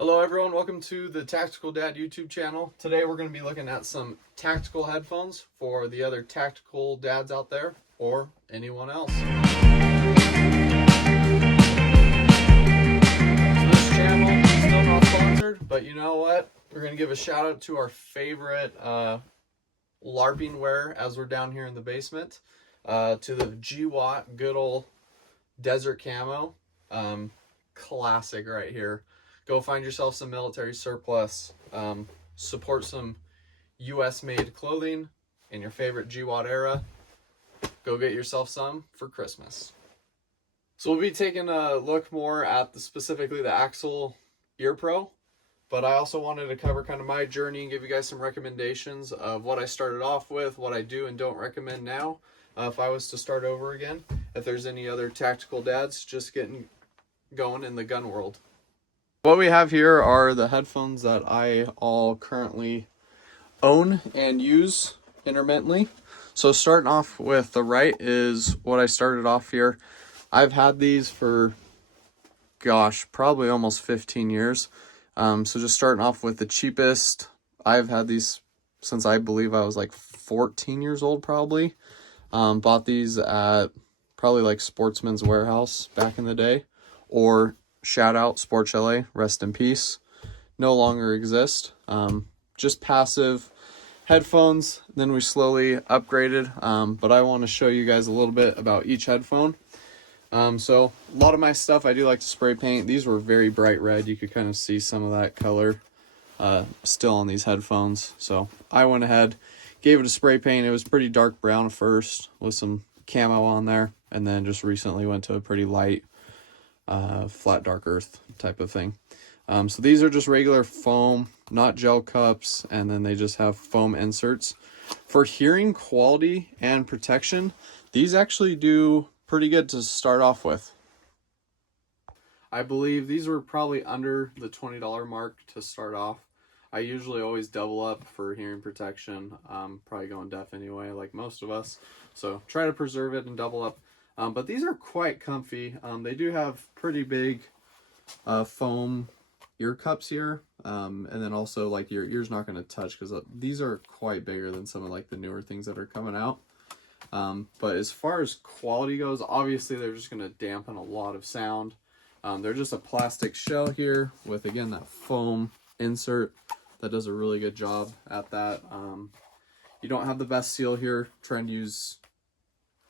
Hello everyone, welcome to the Tactical Dad YouTube channel. Today we're going to be looking at some tactical headphones for the other tactical dads out there or anyone else. So this channel is still not sponsored, but you know what? We're going to give a shout out to our favorite LARPing wear as we're down here in the basement, to the GWatt good old desert camo. Classic right here. Go find yourself some military surplus, support some US made clothing in your favorite GWatt era. Go get yourself some for Christmas. So we'll be taking a look more at specifically the Axle Ear Pro, but I also wanted to cover kind of my journey and give you guys some recommendations of what I started off with, what I do and don't recommend now, if I was to start over again, if there's any other tactical dads just getting going in the gun world. What we have here are the headphones that I all currently own and use intermittently. So starting off with the right is what I started off here. I've had these for, gosh, probably almost 15 years. So just starting off with the cheapest. I've had these since I believe I was like 14 years old probably. Bought these at probably like Sportsman's Warehouse back in the day, or shout out Sports LA, rest in peace, no longer exist. Just passive headphones, then we slowly upgraded, but I want to show you guys a little bit about each headphone. So a lot of my stuff I do like to spray paint. These were very bright red, you could kind of see some of that color still on these headphones, so I went ahead, gave it a spray paint. It was pretty dark brown first with some camo on there, and then just recently went to a pretty light flat dark earth type of thing. So these are just regular foam, not gel cups, and then they just have foam inserts. For hearing quality and protection, these actually do pretty good to start off with. I believe these were probably under the $20 mark to start off. I usually always double up for hearing protection. Probably going deaf anyway, like most of us. So try to preserve it and double up. But these are quite comfy. They do have pretty big foam ear cups here, and then also like your ear's not going to touch, because these are quite bigger than some of like the newer things that are coming out. But as far as quality goes, obviously they're just going to dampen a lot of sound. They're just a plastic shell here with, again, that foam insert that does a really good job at that. You don't have the best seal here. Try and use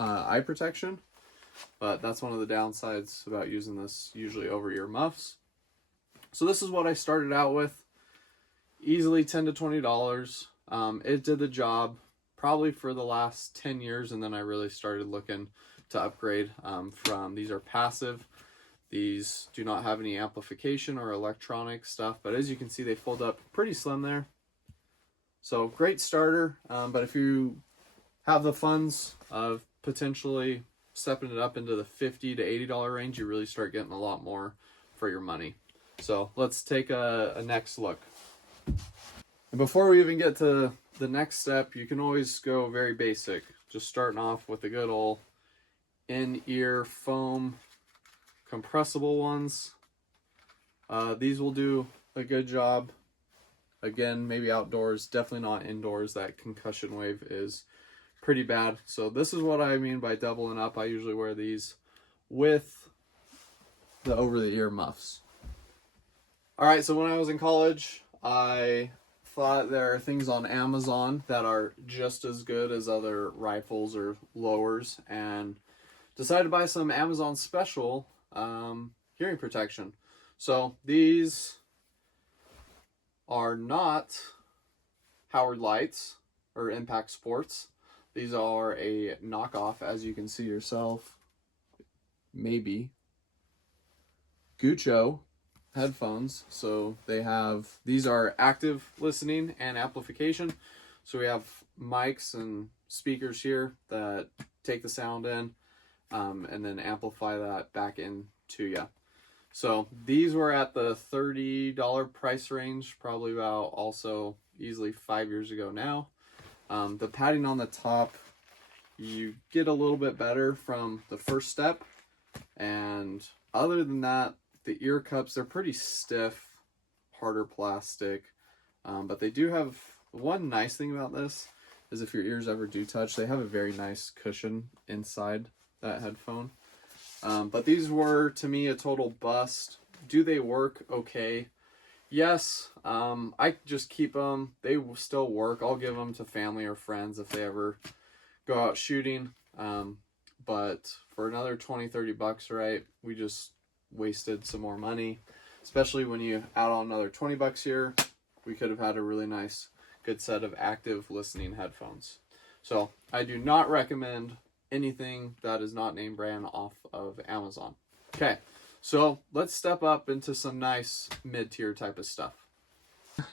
eye protection, but that's one of the downsides about using this usually over ear muffs. So this is what I started out with, easily $10 to $20. It did the job probably for the last 10 years, and then I really started looking to upgrade from, these are passive. These do not have any amplification or electronic stuff, but as you can see, they fold up pretty slim there. So great starter, but if you have the funds of potentially stepping it up into the $50 to $80 range, you really start getting a lot more for your money. So let's take a next look. And before we even get to the next step, you can always go very basic, just starting off with the good old in-ear foam compressible ones. These will do a good job. Again, maybe outdoors, definitely not indoors. That concussion wave is pretty bad. So this is what I mean by doubling up. I usually wear these with the over-the-ear muffs. All right, so when I was in college, I thought there are things on Amazon that are just as good as other rifles or lowers, and decided to buy some Amazon special hearing protection. So these are not Howard Lights or Impact Sports. These are a knockoff, as you can see yourself, maybe, Guccio headphones. So they have, these are active listening and amplification. So we have mics and speakers here that take the sound in, and then amplify that back into you. So these were at the $30 price range, probably about also easily 5 years ago now. The padding on the top, you get a little bit better from the first step, and other than that, the ear cups, they're pretty stiff harder plastic. But they do have, one nice thing about this is if your ears ever do touch, they have a very nice cushion inside that headphone. But these were, to me, a total bust. Do they work okay? Yes. I just keep them. They will still work. I'll give them to family or friends if they ever go out shooting. But for another 20-30 bucks, right, we just wasted some more money, especially when you add on another 20 bucks here. We could have had a really nice, good set of active listening headphones. So I do not recommend anything that is not name brand off of Amazon. Okay, so let's step up into some nice mid-tier type of stuff.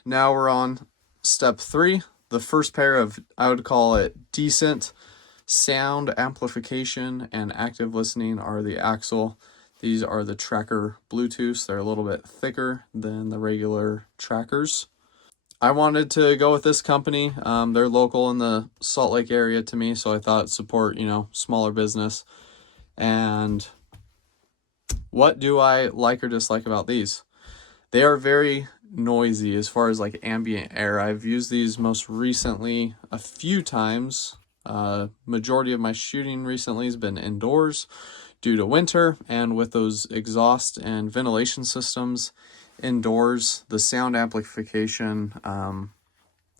Now we're on step 3. The first pair of, I would call it decent sound amplification and active listening, are the Axle. These are the Tracker Bluetooths. They're a little bit thicker than the regular Trackers. I wanted to go with this company. They're local in the Salt Lake area to me, so I thought support, smaller business. And what do I like or dislike about these? They are very noisy as far as like ambient air. I've used these most recently a few times. Majority of my shooting recently has been indoors due to winter, and with those exhaust and ventilation systems indoors, the sound amplification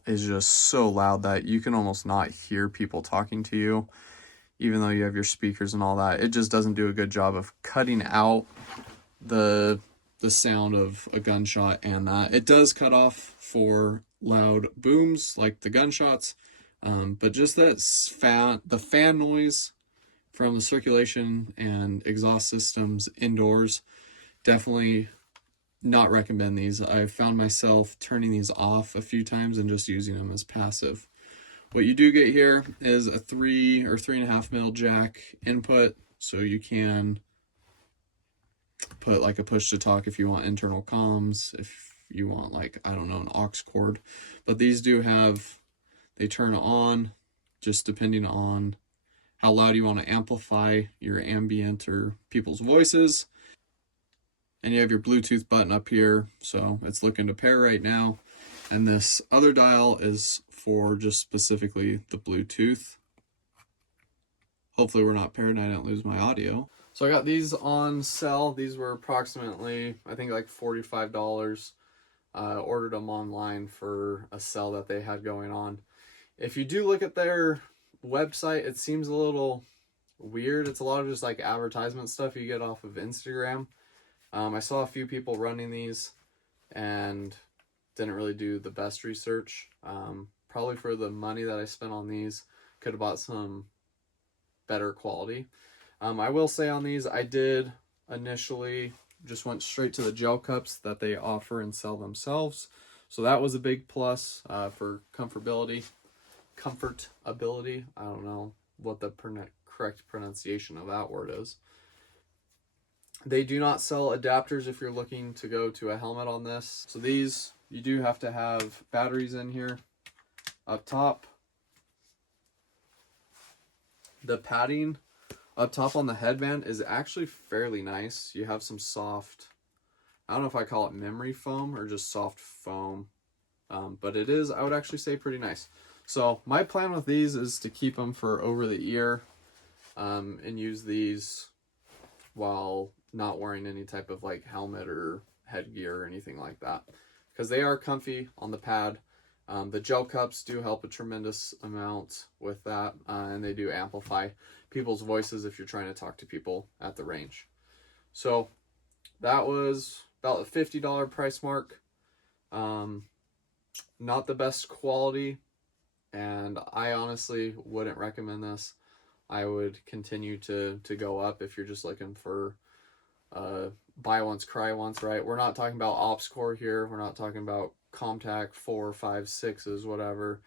is just so loud that you can almost not hear people talking to you, even though you have your speakers and all that. It just doesn't do a good job of cutting out the sound of a gunshot, and it does cut off for loud booms like the gunshots, but just the fan noise from the circulation and exhaust systems indoors, definitely not recommend these. I've found myself turning these off a few times and just using them as passive. What you do get here is a 3 or 3.5 mil jack input, so you can put like a push to talk if you want internal comms, if you want like, I don't know, an aux cord. But these do have, they turn on just depending on how loud you want to amplify your ambient or people's voices. And you have your Bluetooth button up here, so it's looking to pair right now. And this other dial is for just specifically the Bluetooth. Hopefully we're not paired and I don't lose my audio. So I got these on sale. These were approximately, I think like $45. Ordered them online for a sale that they had going on. If you do look at their website, it seems a little weird. It's a lot of just like advertisement stuff you get off of Instagram. I saw a few people running these and didn't really do the best research. Probably for the money that I spent on these, could have bought some better quality. I will say on these, I did initially just went straight to the gel cups that they offer and sell themselves. So that was a big plus for comfortability. I don't know what the correct pronunciation of that word is. They do not sell adapters if you're looking to go to a helmet on this. So these, you do have to have batteries in here. Up top, the padding up top on the headband is actually fairly nice. You have some soft, I don't know if I call it memory foam or just soft foam, but it is, I would actually say, pretty nice. So my plan with these is to keep them for over the ear and use these while not wearing any type of like helmet or headgear or anything like that, because they are comfy on the pad. The gel cups do help a tremendous amount with that, and they do amplify people's voices if you're trying to talk to people at the range. So that was about a $50 price mark. Not the best quality, and I honestly wouldn't recommend this. I would continue to go up if you're just looking for buy once, cry once, right? We're not talking about ops core here. We're not talking about Comtac 4, 5, 6s, whatever.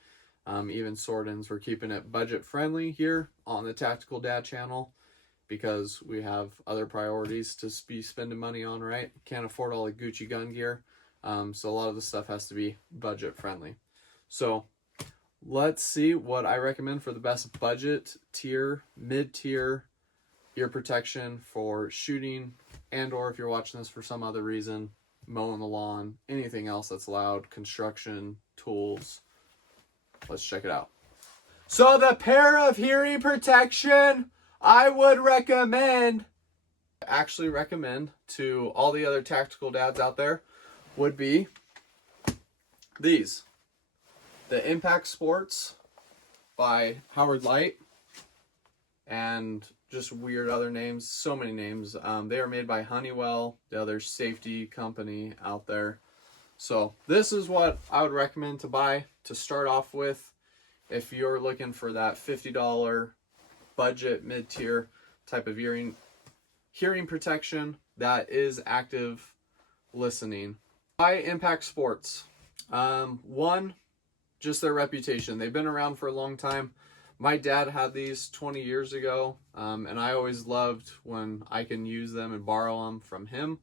Even Sword-ins. We're keeping it budget friendly here on the Tactical Dad channel because we have other priorities to be spending money on, right? Can't afford all the Gucci gun gear. So a lot of the stuff has to be budget friendly. So let's see what I recommend for the best budget tier, mid-tier ear protection for shooting, and or if you're watching this for some other reason, mowing the lawn, anything else that's loud, construction, tools. Let's check it out. So the pair of hearing protection I would recommend, actually recommend to all the other tactical dads out there would be these. The Impact Sports by Howard Light, and just weird other names, so many names. They are made by Honeywell, the other safety company out there. So this is what I would recommend to buy to start off with if you're looking for that $50 budget mid-tier type of hearing protection that is active listening. By Impact Sports. One, just their reputation. They've been around for a long time. My dad had these 20 years ago, and I always loved when I can use them and borrow them from him,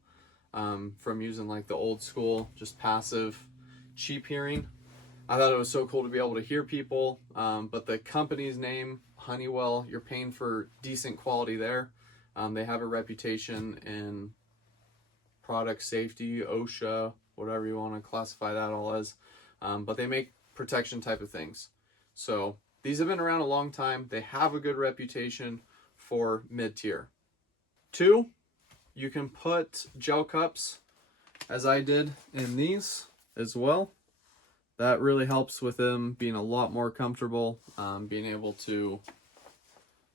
from using like the old school, just passive, cheap hearing. I thought it was so cool to be able to hear people, but the company's name, Honeywell, you're paying for decent quality there. They have a reputation in product safety, OSHA, whatever you want to classify that all as, but they make protection type of things. So these have been around a long time. They have a good reputation for mid-tier. Two, you can put gel cups, as I did in these as well. That really helps with them being a lot more comfortable, being able to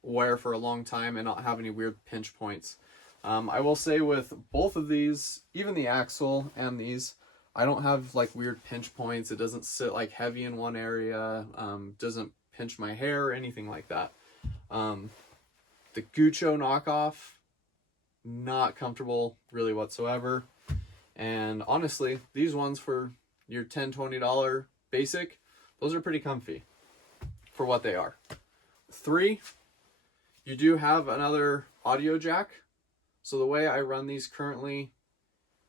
wear for a long time and not have any weird pinch points. I will say with both of these, even the Axle and these, I don't have like weird pinch points. It doesn't sit like heavy in one area, doesn't pinch my hair or anything like that. The Guccio knockoff, not comfortable really whatsoever. And honestly, these ones for your $10, $20 basic, those are pretty comfy for what they are. Three, you do have another audio jack. So the way I run these currently,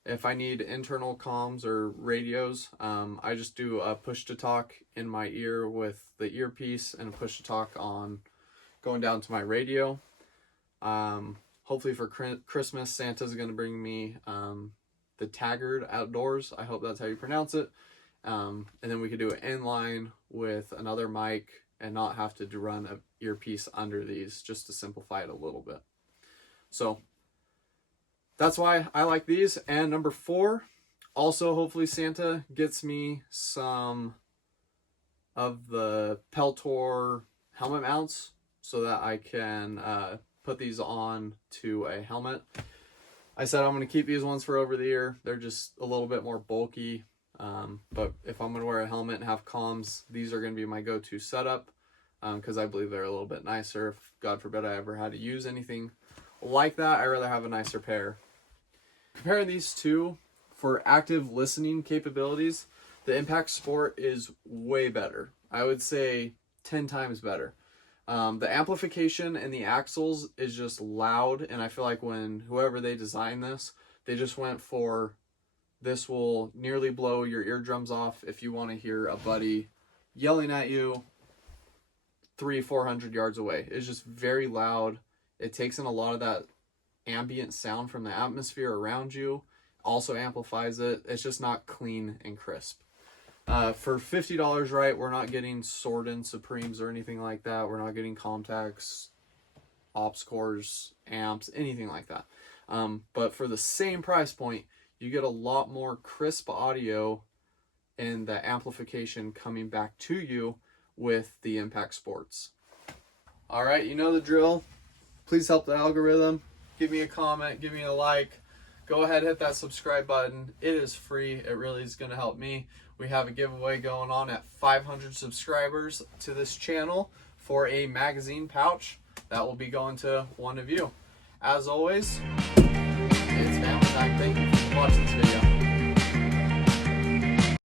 if I need internal comms or radios, I just do a push to talk in my ear with the earpiece and a push to talk on going down to my radio. Hopefully for Christmas, Santa's going to bring me the Taggart Outdoors. I hope that's how you pronounce it. And then we could do it inline with another mic and not have to run an earpiece under these, just to simplify it a little bit. So that's why I like these. And number four, also hopefully Santa gets me some of the Peltor helmet mounts so that I can put these on to a helmet. I said I'm going to keep these ones for over the ear. They're just a little bit more bulky. But if I'm going to wear a helmet and have comms, these are going to be my go-to setup, because I believe they're a little bit nicer. If God forbid I ever had to use anything like that, I'd rather have a nicer pair. Comparing these two for active listening capabilities, the Impact Sport is way better. I would say 10 times better. The amplification in the axles is just loud, and I feel like when whoever they designed this, they just went for, this will nearly blow your eardrums off if you want to hear a buddy yelling at you 300-400 yards away. It's just very loud. It takes in a lot of that ambient sound from the atmosphere around you, also amplifies it. It's just not clean and crisp. For $50, right, we're not getting Sorden Supremes or anything like that. We're not getting Comtacs, Ops Cores, amps, anything like that. But for the same price point, you get a lot more crisp audio and the amplification coming back to you with the Impact Sports. All right, you know the drill. Please help the algorithm. Give me a comment, give me a like. Go ahead, hit that subscribe button. It is free. It really is going to help me. We have a giveaway going on at 500 subscribers to this channel for a magazine pouch that will be going to one of you. As always, it's family time. Thank you for watching this video.